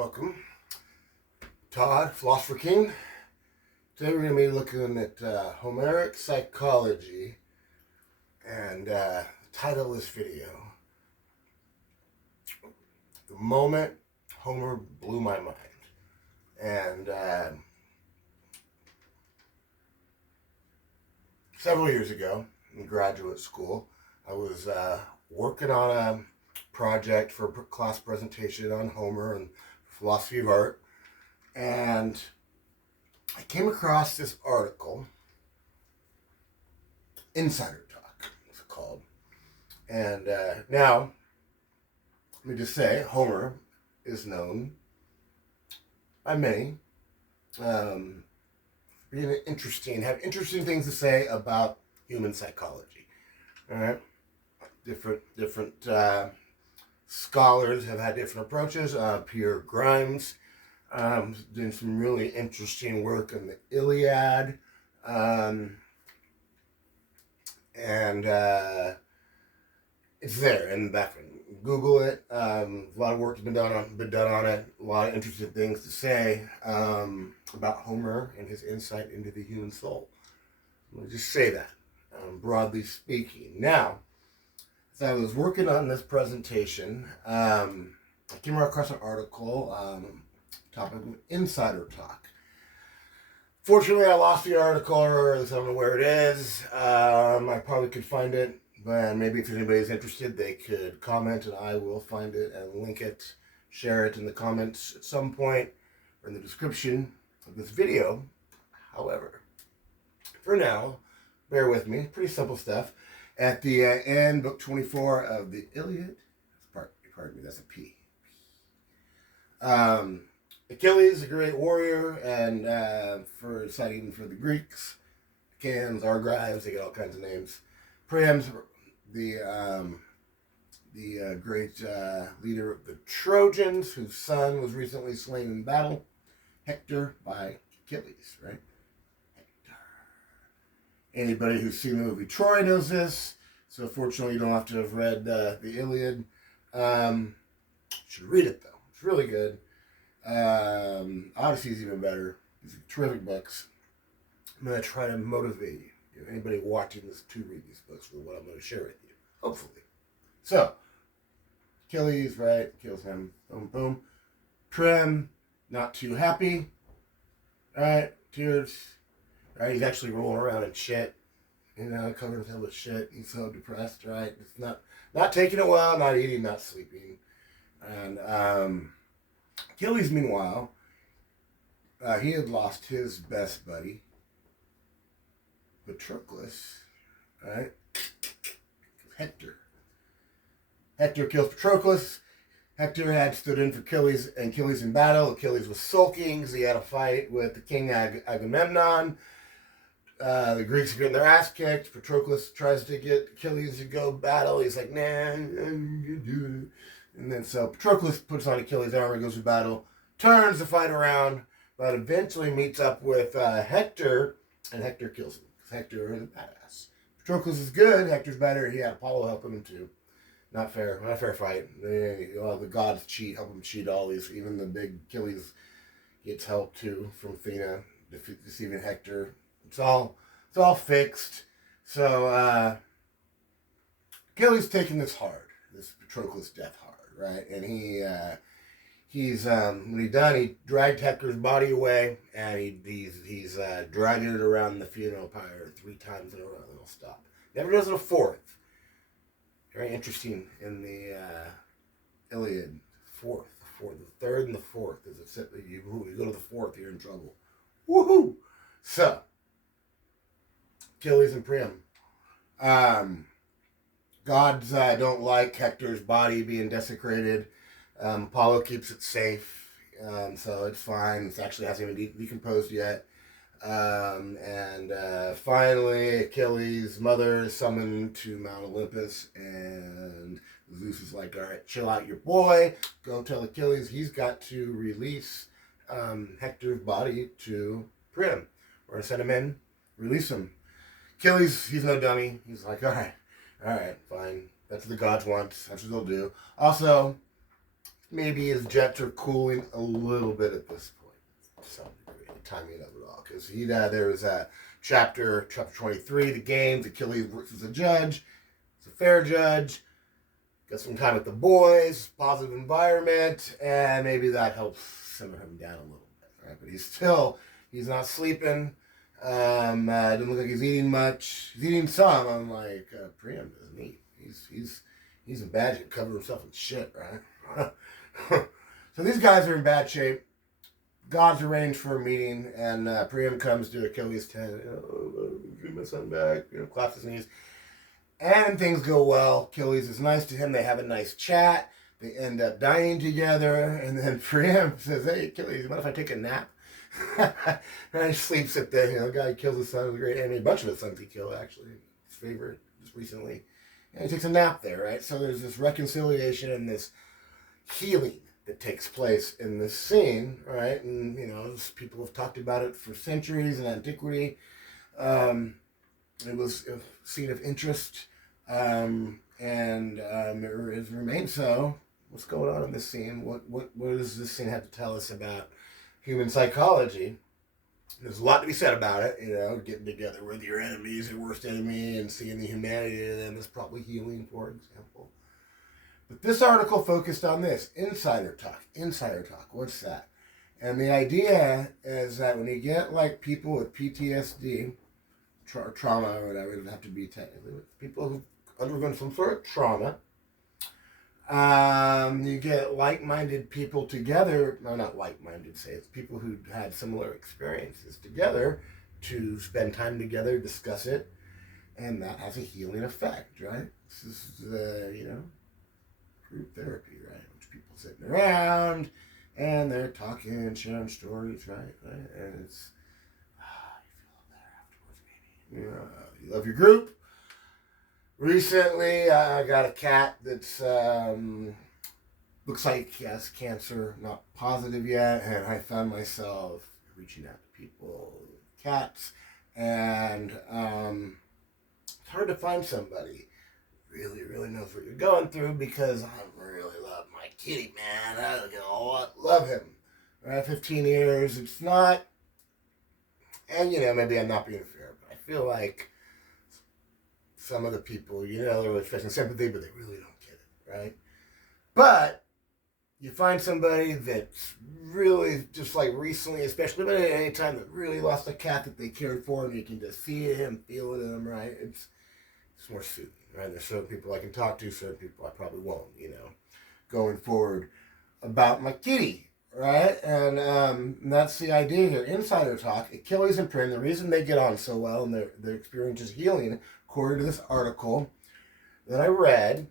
welcome. Todd, Philosopher King. Today we're going to be looking at Homeric psychology, and the title of this video, The Moment Homer Blew My Mind. And several years ago in graduate school, I was working on a project for a class presentation on Homer and philosophy of art, and I came across this article, Insider Talk, it's called. And now, let me just say, Homer is known by many being have interesting things to say about human psychology. All right, different scholars have had different approaches. Pierre Grimes doing some really interesting work on the Iliad, and it's there in the background. Google it. A lot of work has been done on it. A lot of interesting things to say about Homer and his insight into the human soul. Let me just say that, broadly speaking. Now, as I was working on this presentation, I came across an article, topic of Insider Talk. Fortunately, I lost the article, or at least I don't know where it is. I probably could find it, but maybe if anybody's interested, they could comment, and I will find it and link it, share it in the comments at some point, or in the description of this video. However, for now, bear with me. Pretty simple stuff. At the end, book 24 of the Iliad, pardon me, that's a P. Achilles, a great warrior, and for citing for the Greeks, Achaeans, Argives, they get all kinds of names. Priam's the great leader of the Trojans, whose son was recently slain in battle, Hector by Achilles, right? Anybody who's seen the movie Troy knows this, so fortunately you don't have to have read the Iliad. Should read it though; it's really good. Odyssey's even better. These are terrific books. I'm gonna try to motivate you, anybody watching this, to read these books with what I'm going to share with you, hopefully. So, Achilles, right, kills him. Boom, boom. Priam, not too happy. Right, tears. Right, he's actually rolling around in shit, covering himself with shit. He's so depressed, right? It's not taking it well, not eating, not sleeping. And Achilles, meanwhile, he had lost his best buddy, Patroclus, right? Hector. Hector kills Patroclus. Hector had stood in for Achilles in battle. Achilles was sulking because he had a fight with the king Agamemnon. The Greeks are getting their ass kicked. Patroclus tries to get Achilles to go battle. He's like, nah, you do it. And then so Patroclus puts on Achilles' armor, goes to battle, turns the fight around, but eventually meets up with Hector, and Hector kills him. Because Hector is a badass. Patroclus is good. Hector's better. He had Apollo help him too. Not fair. Not a fair fight. The gods help him cheat all these. Even the big Achilles gets help too from Athena, deceiving Hector. It's all fixed. So Achilles taking this hard, this Patroclus death hard, right? And he's when he's done, he dragged Hector's body away, and he's dragging it around the funeral pyre 3 times in a row. It'll stop. Never does it a fourth. Very interesting in the Iliad. The third and the fourth is you go to the fourth, you're in trouble. Woohoo! So, Achilles and Priam. Gods don't like Hector's body being desecrated. Apollo keeps it safe, so it's fine. It actually hasn't even decomposed yet. And finally, Achilles' mother is summoned to Mount Olympus, and Zeus is like, all right, chill out your boy. Go tell Achilles he's got to release Hector's body to Priam. We're going to send him in, release him. Achilles, he's no dummy. He's like, all right, fine. That's what the gods want. That's what they'll do. Also, maybe his jets are cooling a little bit at this point, to some degree, the timing of it all. Because there was a chapter 23, the games, Achilles versus a judge. It's a fair judge. Got some time with the boys, positive environment, and maybe that helps simmer him down a little bit, right? But he's not sleeping. Doesn't look like he's eating much. He's eating some. I'm like, Priam doesn't eat. He's in bad shape, covered himself in shit, right? So these guys are in bad shape. Gods arrange for a meeting, and Priam comes to Achilles' tent. Give my son back. Claps his knees. And things go well. Achilles is nice to him. They have a nice chat. They end up dining together. And then Priam says, hey, Achilles, what if I take a nap? And he sleeps at the guy who kills his son. It was great. And a bunch of his sons he killed, actually. His favorite, just recently. And he takes a nap there, right? So there's this reconciliation and this healing that takes place in this scene, right? And, people have talked about it for centuries in antiquity. It was a scene of interest, and it has remained so. What's going on in this scene? What does this scene have to tell us about human psychology? There's a lot to be said about it, getting together with your enemies, your worst enemy, and seeing the humanity of them is probably healing, for example. But this article focused on this, insider talk. Insider talk, what's that? And the idea is that when you get like people with PTSD, trauma or whatever, it doesn't have to be technically, but people who've undergone some sort of trauma, you get like-minded people together, no, not like-minded, say, it's people who had similar experiences together to spend time together, discuss it, and that has a healing effect, right? This is, group therapy, right? Which people sitting around, and they're talking and sharing stories, right? And it's, you feel better afterwards, maybe. You love your group. Recently, I got a cat that's looks like he has cancer, not positive yet, and I found myself reaching out to people, cats, and it's hard to find somebody really, really knows what you're going through because I really love my kitty, man. I love him. 15 years, it's not, and maybe I'm not being fair, but I feel like some of the people, they're expressing sympathy, but they really don't get it, right? But you find somebody that's really just like recently, especially, but at any time, that really lost a cat that they cared for, and you can just see him, feel him, right? It's more soothing, right? There's certain people I can talk to, certain people I probably won't, going forward about my kitty, right? And that's the idea here. Insider talk. Achilles and Priam, the reason they get on so well and their experience is healing, according to this article that I read,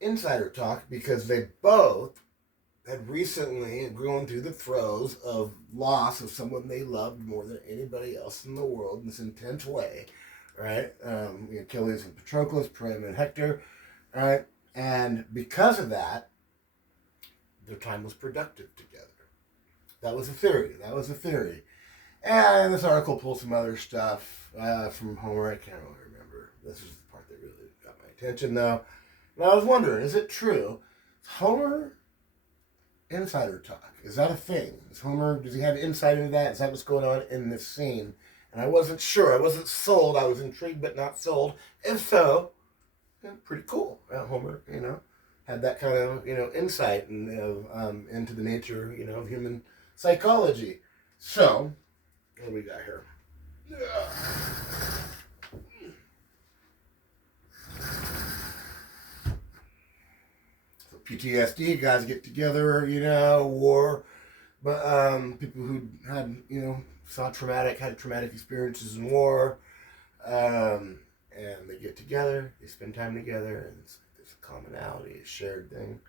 insider talk, because they both had recently gone through the throes of loss of someone they loved more than anybody else in the world in this intense way, right? Achilles and Patroclus, Priam and Hector, right? And because of that, their time was productive together. That was a theory. And this article pulls some other stuff from Homer. I can't really remember. This is the part that really got my attention, though. And I was wondering, is it true? Is Homer insider talk? Is that a thing? Does he have insight into that? Is that what's going on in this scene? And I wasn't sure. I wasn't sold. I was intrigued but not sold. If so, pretty cool. Homer, had that kind of, insight and into the nature, of human psychology. So, what do we got here? So PTSD, guys get together, war, but people who had, had traumatic experiences in war, and they get together, they spend time together, and there's a commonality, a shared thing.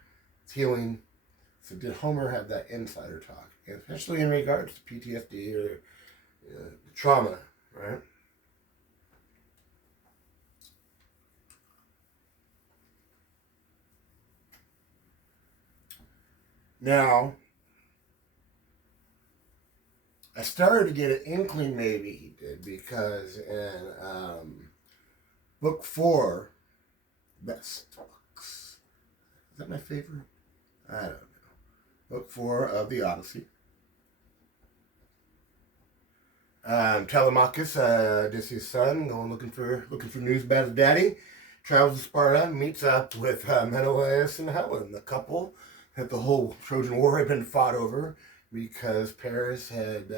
It's healing. So did Homer have that insider talk, especially in regards to PTSD or trauma, right? Now, I started to get an inkling maybe he did because in book 4, best books. Is that my favorite? I don't know. Book 4 of the Odyssey. Telemachus, Odysseus' son, going looking for news about his daddy, travels to Sparta, meets up with Menelaus and Helen, the couple that the whole Trojan War had been fought over because Paris had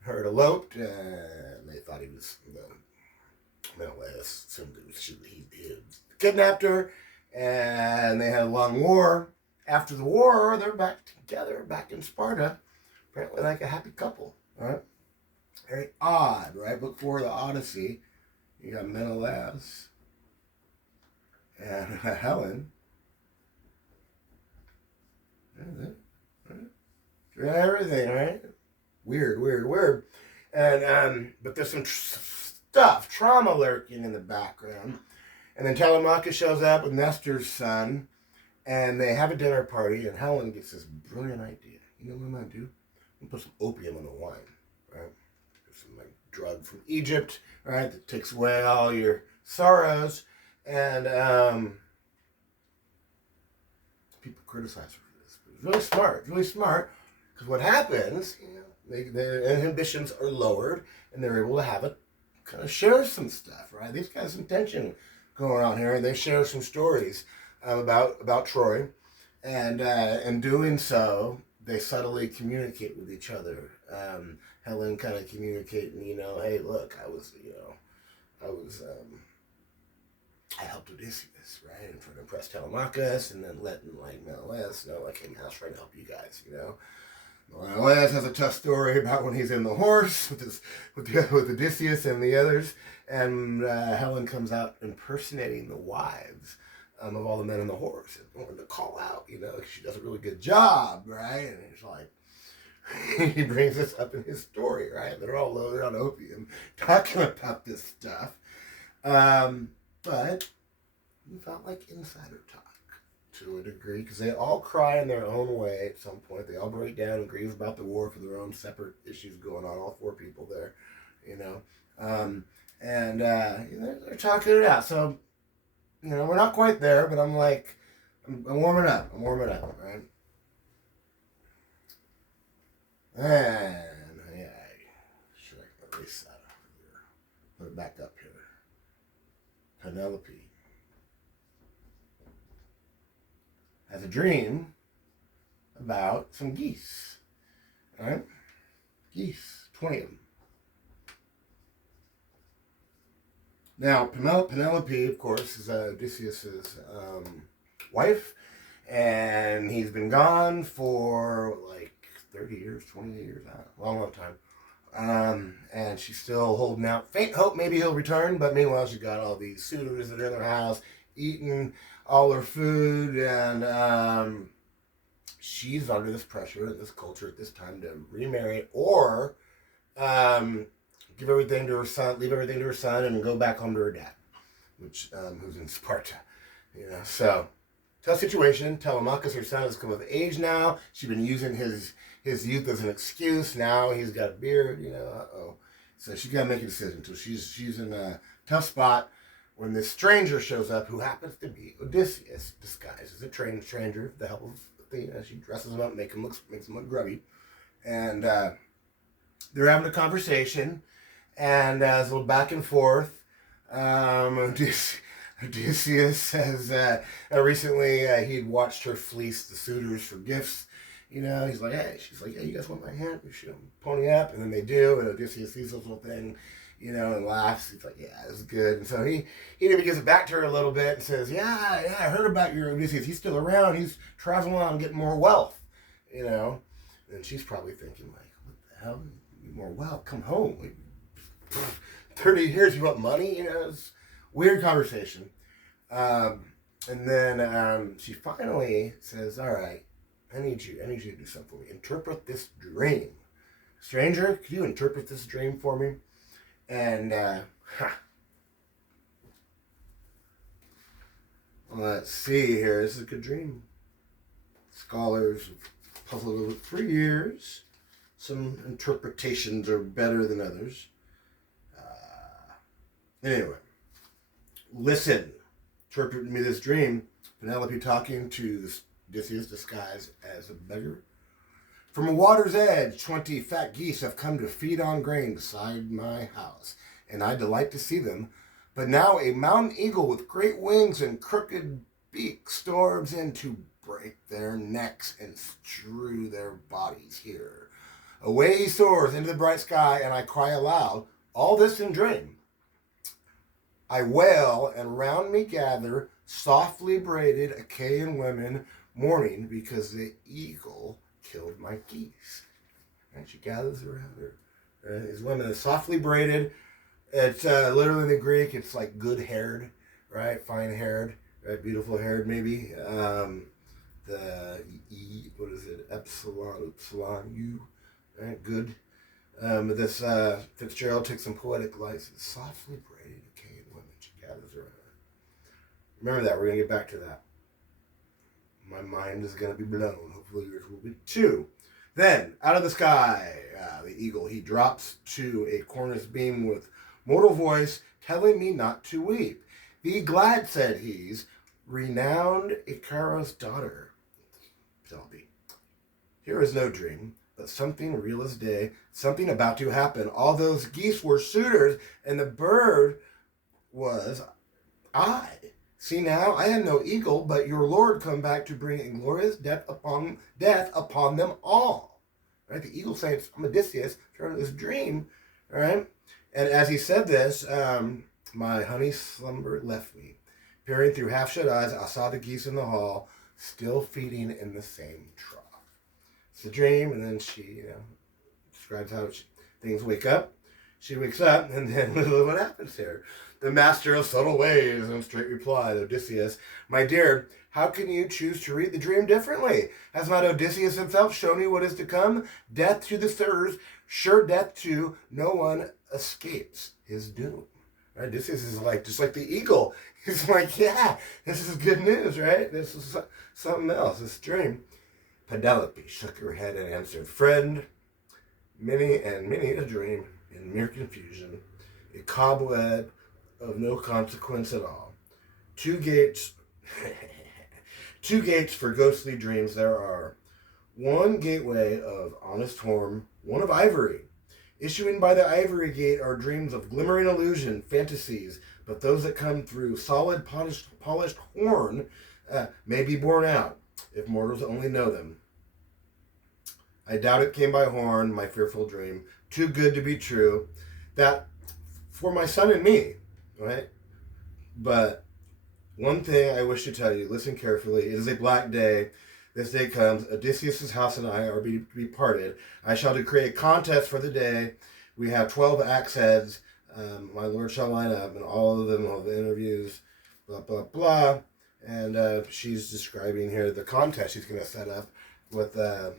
her eloped, and they thought he was Menelaus. He kidnapped her, and they had a long war. After the war, they're back together, back in Sparta, apparently like a happy couple. All right. Very odd, right? Book 4 of the Odyssey, you got Menelaus and Helen. Everything, right? Weird. And but there's some trauma lurking in the background. And then Telemachus shows up with Nestor's son, and they have a dinner party, and Helen gets this brilliant idea. You know what I'm gonna do? I'm gonna put some opium in the wine, right? Some like drug from Egypt, right, that takes away all your sorrows, and people criticize her for this, but it's really smart, because what happens, their inhibitions are lowered, and they're able to have it kind of share some stuff, right? These guys some tension going on here, and they share some stories about Troy, and in doing so, they subtly communicate with each other. Helen kind of communicating, hey, look, I helped Odysseus, right, and trying to impress Telemachus, and then letting Menelaus know, hey, man, I was trying to help you guys, Menelaus has a tough story about when he's in the horse with Odysseus and the others, and Helen comes out impersonating the wives of all the men in the horse, and wanted to call out, she does a really good job, right, and it's like, he brings this up in his story, right? They're all loaded on opium, talking about this stuff. But we felt like insider talk to a degree, because they all cry in their own way at some point. They all break down and grieve about the war for their own separate issues going on, all 4 people there, and they're talking it out. So, we're not quite there, but I'm like, I'm warming up. Right? And should I erase that here? Put it back up here. Penelope has a dream about some geese. All right? Geese, 20 of them. Now, Penelope, of course, is Odysseus' wife, and he's been gone for like 30 years, 20 years, long time. And she's still holding out faint hope maybe he'll return, but meanwhile she's got all these suitors that are in her house eating all her food, and she's under this pressure in this culture at this time to remarry or give everything to her son, leave everything to her son, and go back home to her dad, which who's in Sparta, So tough situation. Telemachus, her son, has come of age now. She's been using his youth as an excuse. Now he's got a beard, So she got to make a decision. So she's in a tough spot when this stranger shows up, who happens to be Odysseus, disguised as a trained stranger. With the help of Athena, she dresses him up, makes him look grubby, and they're having a conversation, and there's a little back and forth. Odysseus says recently he'd watched her fleece the suitors for gifts. He's like, hey, she's like, hey, you guys want my hand? We should pony up, and then they do, and Odysseus sees this little thing, and laughs. He's like, yeah, this is good. And so he maybe gives it back to her a little bit and says, yeah, I heard about your Odysseus. He's still around. He's traveling on, getting more wealth, And she's probably thinking, like, what the hell? More wealth? Come home. Like, 30 years, you want money? It's weird conversation. And then she finally says, all right, I need you to do something for me. Interpret this dream. Stranger, could you interpret this dream for me? And let's see here. This is a good dream. Scholars have puzzled over it for years. Some interpretations are better than others. Anyway, listen. Interpret me this dream. Penelope talking to this Odysseus disguised as a beggar. From a water's edge, 20 fat geese have come to feed on grain beside my house, and I delight to see them. But now a mountain eagle with great wings and crooked beak storms in to break their necks and strew their bodies here. Away he soars into the bright sky, and I cry aloud, all this in dream. I wail, and round me gather softly braided Achaean women, mourning because the eagle killed my geese. And she gathers around her. These women are softly braided. It's literally in the Greek, it's like good haired, right? Fine haired, right? Beautiful haired, maybe. What is it? Epsilon, U, right? Good. This Fitzgerald takes some poetic license. Softly braided Achaean women, she gathers around her. Remember that, we're going to get back to that. My mind is going to be blown. Hopefully yours will be too. Then, out of the sky, the eagle, he drops to a cornice beam with mortal voice, telling me not to weep. Be glad, said he's, renowned Icaros' daughter. Penelope. Here is no dream, but something real as day, something about to happen. All those geese were suitors, and the bird was I. See now, I am no eagle, but your Lord come back to bring inglorious death upon them all. Right? The eagle saying, I'm Odysseus, turning this dream. Right? And as he said this, my honey slumber left me. Peering through half-shut eyes, I saw the geese in the hall, still feeding in the same trough. It's a dream, and then she, describes how things wake up. She wakes up, and then what happens here? The master of subtle ways, and straight replied, Odysseus, my dear, how can you choose to read the dream differently? Has not Odysseus himself shown you what is to come? Death to the sirs, sure death to no one escapes his doom. Right? Odysseus is like, just like the eagle. He's like, yeah, this is good news, right? This is something else, this dream. Penelope shook her head and answered, friend, many a dream in mere confusion, a cobweb of no consequence at all. Two gates for ghostly dreams there are. One gateway of honest horn, one of ivory. Issuing by the ivory gate are dreams of glimmering illusion, fantasies, but those that come through solid polished horn may be borne out, if mortals only know them. I doubt it came by horn, my fearful dream, too good to be true, that for my son and me, right? But one thing I wish to tell you, listen carefully, it is a black day. This day comes, Odysseus' house and I are to be parted. I shall decree a contest for the day. We have 12 axe heads. My lord shall line up, and all of them will have interviews, blah, blah, blah. And she's describing here the contest she's going to set up with the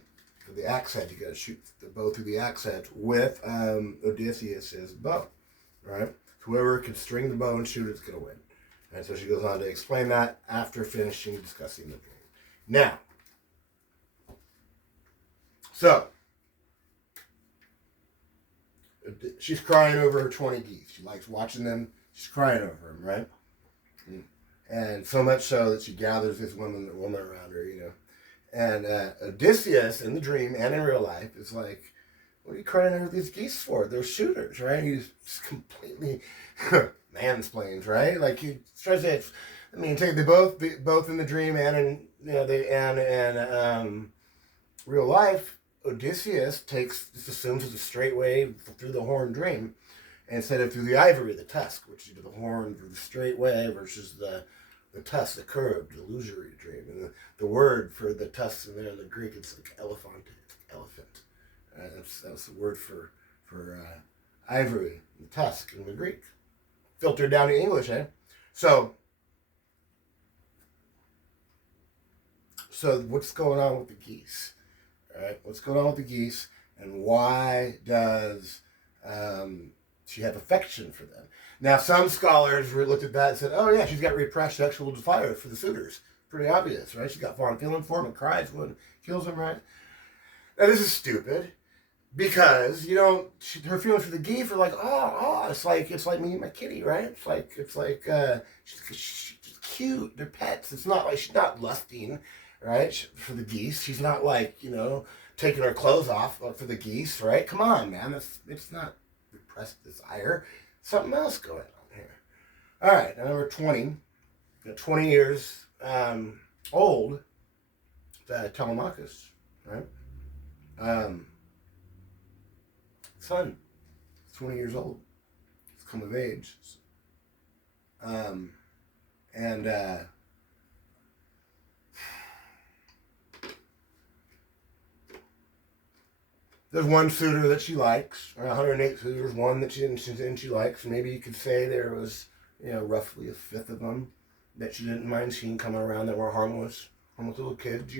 axe head. You got to shoot the bow through the axe head with Odysseus' bow, right? Whoever can string the bow and shoot it's going to win. And so she goes on to explain that after finishing discussing the dream. Now, so she's crying over her 20 geese. She likes watching them. She's crying over them, right? And so much so that she gathers this woman around her, And Odysseus in the dream and in real life is like, what are you crying over these geese for? They're shooters, right? He's completely mansplains, right? Like he tries to, take they both in the dream and in real life. Odysseus just assumes it's a straight way through the horn dream, instead of through the ivory, the tusk, which you do the horn through the straight way versus the tusk, the curved, the illusory dream. And the word for the tusks in there in the Greek, it's like elephant. That's the word for ivory, the tusk in the Greek. Filtered down to English, eh? So what's going on with the geese? All right, what's going on with the geese, and why does she have affection for them? Now, some scholars looked at that and said, oh yeah, she's got repressed sexual desire for the suitors. Pretty obvious, right? She's got fond feeling for him and cries when kills him, right? Now, this is stupid, because her feelings for the geese are like, it's like me and my kitty, right? It's like she's cute. They're pets. It's not like she's not lusting, right? For the geese. She's not like, taking her clothes off for the geese, right? Come on, man. It's not repressed desire. Something else going on here. All right, number 20. 20 years old, Telemachus, right? Son, 20 years old. He's come of age. And there's one suitor that she likes, or 108 suitors, one that she likes. Maybe you could say there was, roughly a fifth of them that she didn't mind seeing coming around that were harmless little kids,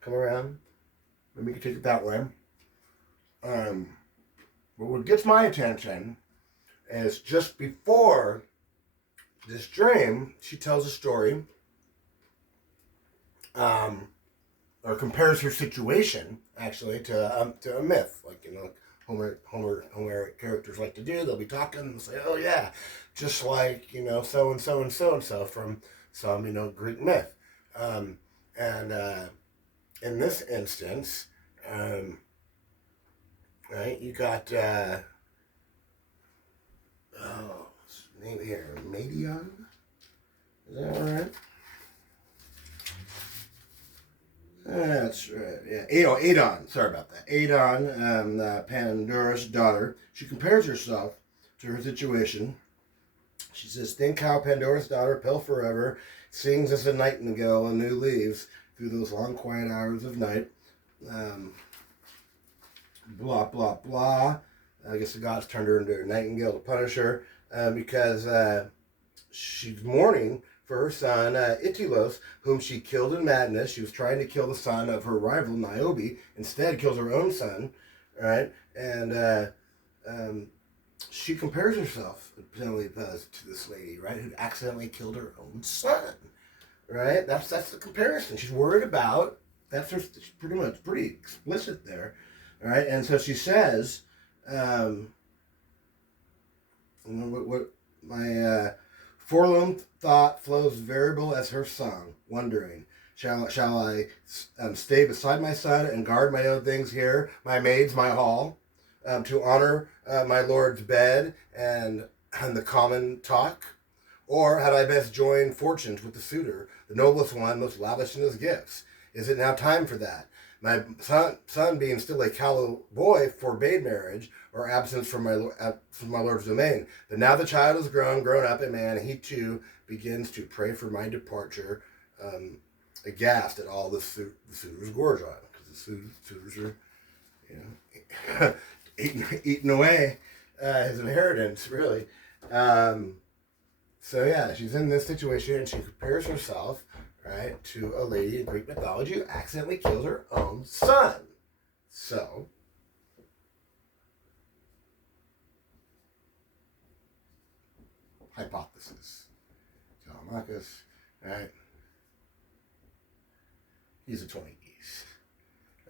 come around. Maybe you could take it that way. But what gets my attention is just before this dream, she tells a story, or compares her situation actually to a myth, like Homeric characters like to do. They'll be talking and say, "Oh yeah, just like so and so and so and so from some Greek myth," and in this instance, right, you got name here, Medion. Is that right? That's right. Yeah, Adon. Sorry about that. Adon, Pandora's daughter. She compares herself to her situation. She says, "Think how Pandora's daughter, pale forever, sings as a nightingale in new leaves through those long quiet hours of night." Blah blah blah. I guess the gods turned her into a nightingale to punish her because she's mourning for her son, Itilos, whom she killed in madness. She was trying to kill the son of her rival, Niobe. Instead, kills her own son, right? And she compares herself, apparently does, to this lady, right, who accidentally killed her own son, right? That's the comparison. She's worried about, that's her, pretty explicit there, right? And so she says, what my... forlorn thought flows variable as her song, wondering, shall I stay beside my son and guard my own things here, my maids, my hall, to honor my lord's bed and the common talk? Or had I best join fortunes with the suitor, the noblest one, most lavish in his gifts? Is it now time for that? My son being still a callow boy, forbade marriage or absence from my lord's domain. But now the child is grown up a man, he too begins to pray for my departure, aghast at all the suitors gorge on, because the suitors are, eating away his inheritance, really. So yeah, she's in this situation and she compares herself, right, to a lady in Greek mythology who accidentally kills her own son. So, hypothesis. Telemachus, right? He's a 20 geese,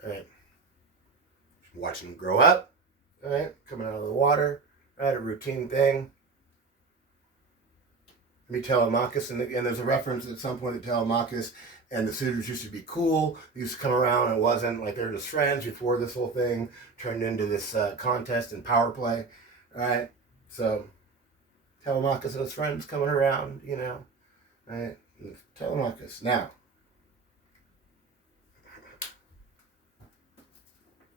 right? Watching him grow up, right? Coming out of the water, right? A routine thing. Telemachus, and there's a reference at some point that Telemachus and the suitors used to be cool. They used to come around, and it wasn't like they were just friends before this whole thing turned into this contest and power play, right? So Telemachus and his friends coming around, right? Telemachus. Now,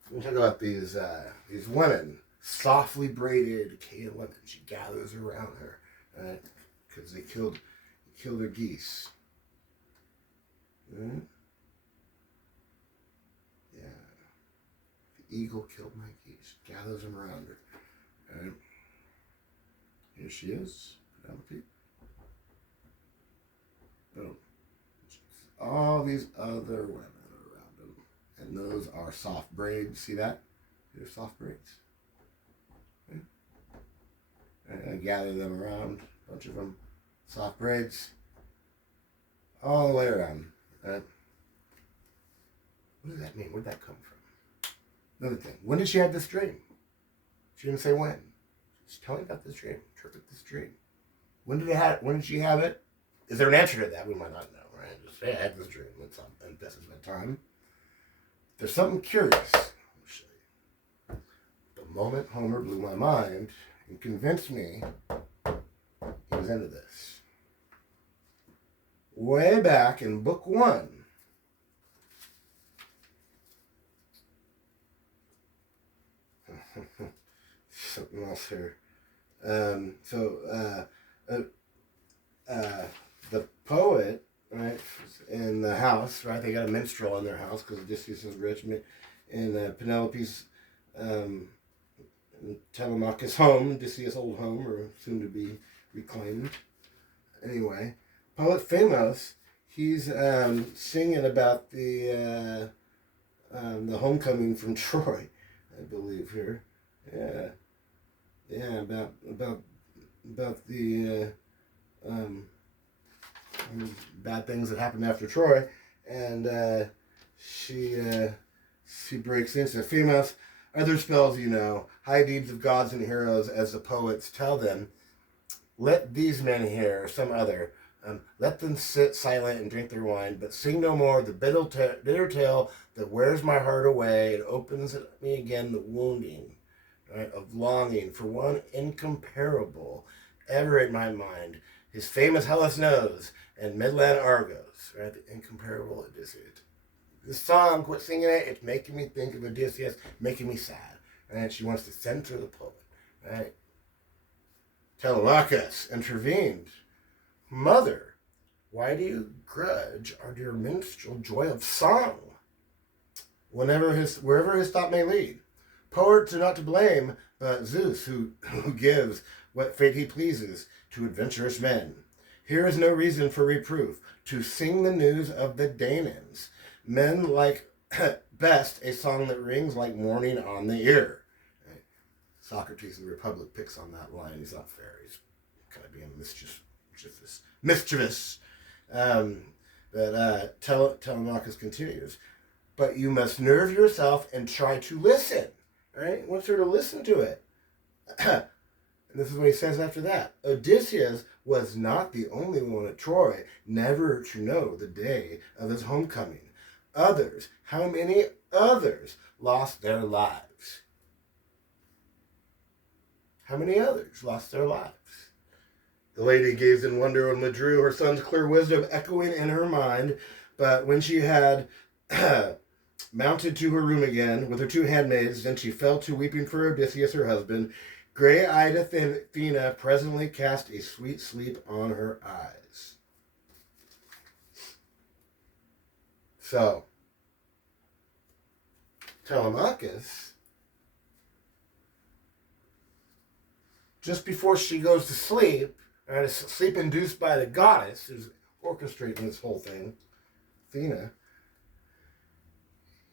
we talk about these women, softly braided Achaean women. She gathers around her, right? Because they killed her geese. Mm-hmm. Yeah. The eagle killed my geese. Gathers them around her. Right. Here she is. Penelope. Boom. All these other women are around them. And those are soft braids. See that? They're soft braids. Okay. And I gather them around. A bunch of them. Soft braids. All the way around. Right? What does that mean? Where'd that come from? Another thing. When did she have this dream? She didn't say when. Just tell me about this dream. Interpret this dream. When did she have it? Is there an answer to that? We might not know, right? Just say, I had this dream. And this is bedtime. There's something curious. Let me show you. The moment Homer blew my mind and convinced me he was into this. Way back in book 1, something else here. The poet, right, in the house, right, they got a minstrel in their house because Odysseus is rich, in Penelope's Telemachus' home, Odysseus' old home, or soon to be reclaimed. Anyway, poet Phamos, he's singing about the homecoming from Troy, I believe here. Yeah, about the bad things that happened after Troy, and she breaks into Phamos. Other spells, high deeds of gods and heroes, as the poets tell them. Let these men here, or some other, let them sit silent and drink their wine, but sing no more the bitter tale that wears my heart away and opens at me again the wounding, right, of longing for one incomparable, ever in my mind, his famous Hellas knows, and Midland Argos, right, the incomparable Odysseus. This song, quit singing it, it's making me think of Odysseus, making me sad, right? She wants to censor the poet, right? Telemachus intervened. Mother, why do you grudge our dear minstrel joy of song? Wherever his thought may lead. Poets are not to blame, but Zeus, who gives what fate he pleases to adventurous men. Here is no reason for reproof, to sing the news of the Danaans. Men like best a song that rings like morning on the ear. Right? Socrates in the Republic picks on that line. He's not fair. He's kind of being mischievous. But Telemachus continues. But you must nerve yourself and try to listen. Right? He wants her to listen to it. And this is what he says after that. Odysseus was not the only one at Troy, never to know the day of his homecoming. Others, how many others lost their lives? How many others lost their lives? The lady gazed in wonder and withdrew, her son's clear wisdom echoing in her mind. But when she had mounted to her room again with her 2 handmaids, then she fell to weeping for Odysseus, her husband. Gray-eyed Athena presently cast a sweet sleep on her eyes. So, Telemachus, just before she goes to sleep, and a sleep induced by the goddess who's orchestrating this whole thing, Athena,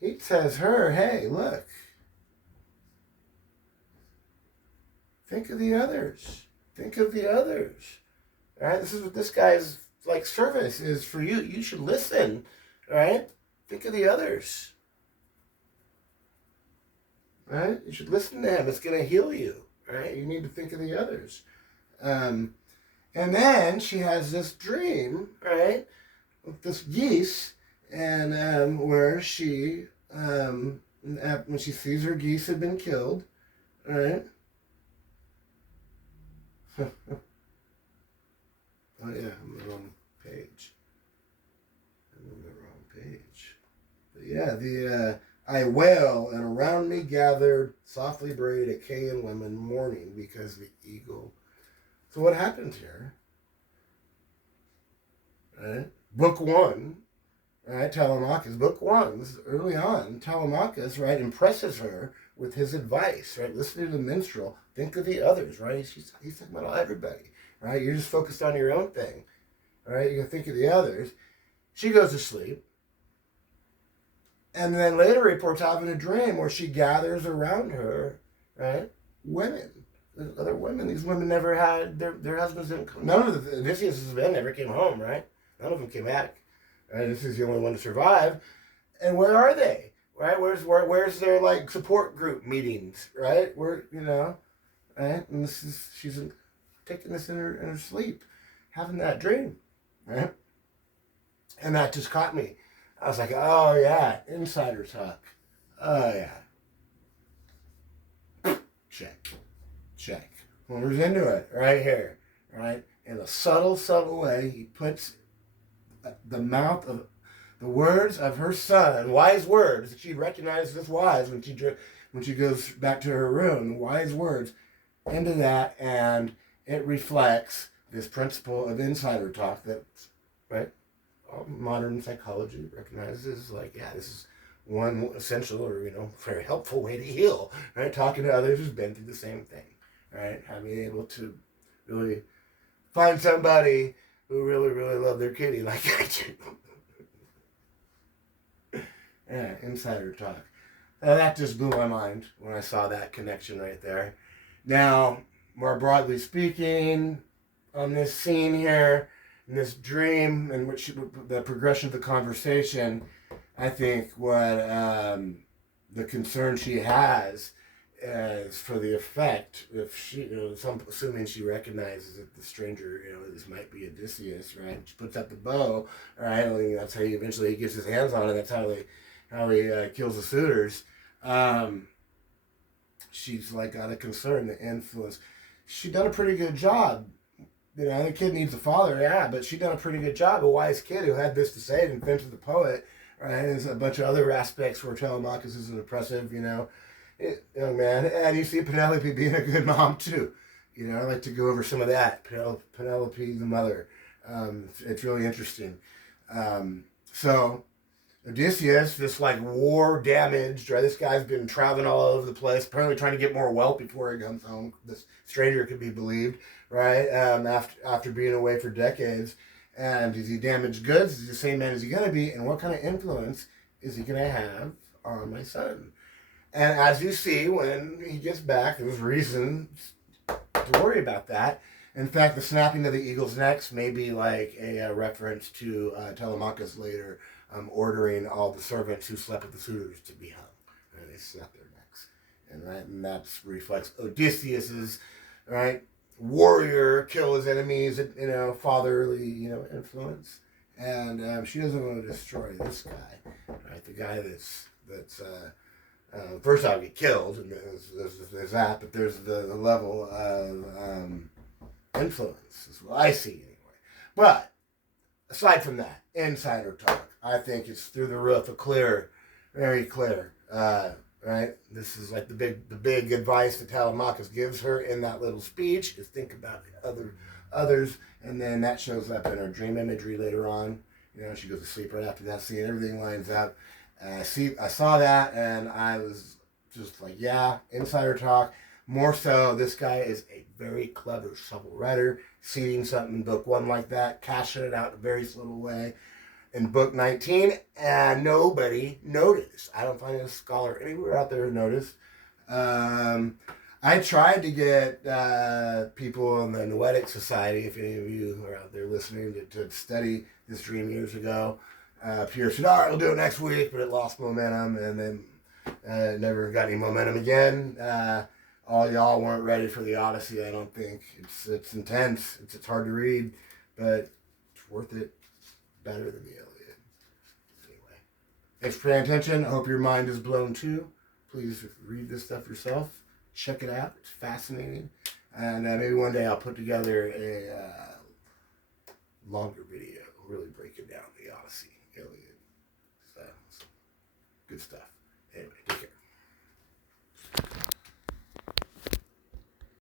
he tells her, hey, look, think of the others. Think of the others. All right, this is what this guy's service is for you. You should listen. All right, think of the others. Right, you should listen to him. It's going to heal you. Right, you need to think of the others. And then she has this dream, right, with this geese, and where she, when she sees her geese had been killed, right. Oh yeah, I'm on the wrong page. But yeah, I wail, and around me gathered, softly braid Achaean women mourning because the eagle. So what happens here? Right? Book 1, right? Telemachus, book 1. This is early on. Telemachus, right, impresses her with his advice, right? Listen to the minstrel. Think of the others, right? He's talking about everybody, right? You're just focused on your own thing, right? You can think of the others. She goes to sleep. And then later reports having a dream where she gathers around her, right, women. There's other women. These women never had their husbands didn't come. None of the Odysseus' men never came home, right? None of them came back. Right? This is the only one to survive. And where are they? Right? Where's their support group meetings? Right? Where right? And she's taking this in her sleep, having that dream, right? And that just caught me. I was like, oh yeah, insider talk. Oh yeah. Check. Check. Well, we're into it right here. Right? In a subtle, subtle way, he puts the mouth of the words of her son, wise words that she recognizes as wise when she goes back to her room, wise words into that, and it reflects this principle of insider talk that, right, all modern psychology recognizes. Like, yeah, this is one essential or very helpful way to heal. Right, talking to others who's been through the same thing. Right, being able to really find somebody who really, really love their kitty like I do. Yeah, insider talk. That just blew my mind when I saw that connection right there. Now, more broadly speaking, on this scene here, in this dream, in which the progression of the conversation, I think what the concern she has is for the effect. If she, assuming she recognizes that the stranger, this might be Odysseus, right? She puts out the bow, right? That's how he eventually gets his hands on it. That's how he kills the suitors. She's like got a concern, the influence. She done a pretty good job. The kid needs a father, yeah, but she done a pretty good job. A wise kid who had this to say, and Finch the poet, right? There's a bunch of other aspects where Telemachus is an oppressive, young man. And you see Penelope being a good mom too. I like to go over some of that. Penelope, the mother. It's really interesting. So Odysseus, this like war damaged, right? This guy's been traveling all over the place, apparently trying to get more wealth before he comes home. This stranger could be believed, right? After being away for decades. And is he damaged goods? Is he the same man as he going to be? And what kind of influence is he going to have on my son? And as you see, when he gets back, there's reasons to worry about that. In fact, the snapping of the eagle's necks may be like a reference to Telemachus later ordering all the servants who slept with the suitors to be hung. And they snap their necks. And that reflects Odysseus's, right, warrior, kill his enemies, fatherly, influence. And she doesn't want to destroy this guy, right? The guy that's first off, get killed, and there's that, but there's the level of influence, is what I see anyway. But aside from that, insider talk, I think it's through the roof, very clear. Right? This is like the big advice that Telemachus gives her in that little speech is think about others, and then that shows up in her dream imagery later on. She goes to sleep right after that scene. Everything lines up. I saw that, and I was just like, yeah, insider talk. More so, this guy is a very clever, subtle writer, seeing something in book 1 like that, cashing it out in a very subtle way. In book 19, and nobody noticed. I don't find a scholar anywhere out there who noticed. I tried to get people in the Noetic Society, if any of you are out there listening, to study this dream years ago. Pierre said, all right, we'll do it next week, but it lost momentum, and then never got any momentum again. All y'all weren't ready for the Odyssey, I don't think. It's intense. It's hard to read, but it's worth it. Better than the Iliad. Anyway, thanks for paying attention. I hope your mind is blown too. Please read this stuff yourself. Check it out. It's fascinating. And maybe one day I'll put together a longer video, really breaking down the Odyssey, Iliad. So good stuff.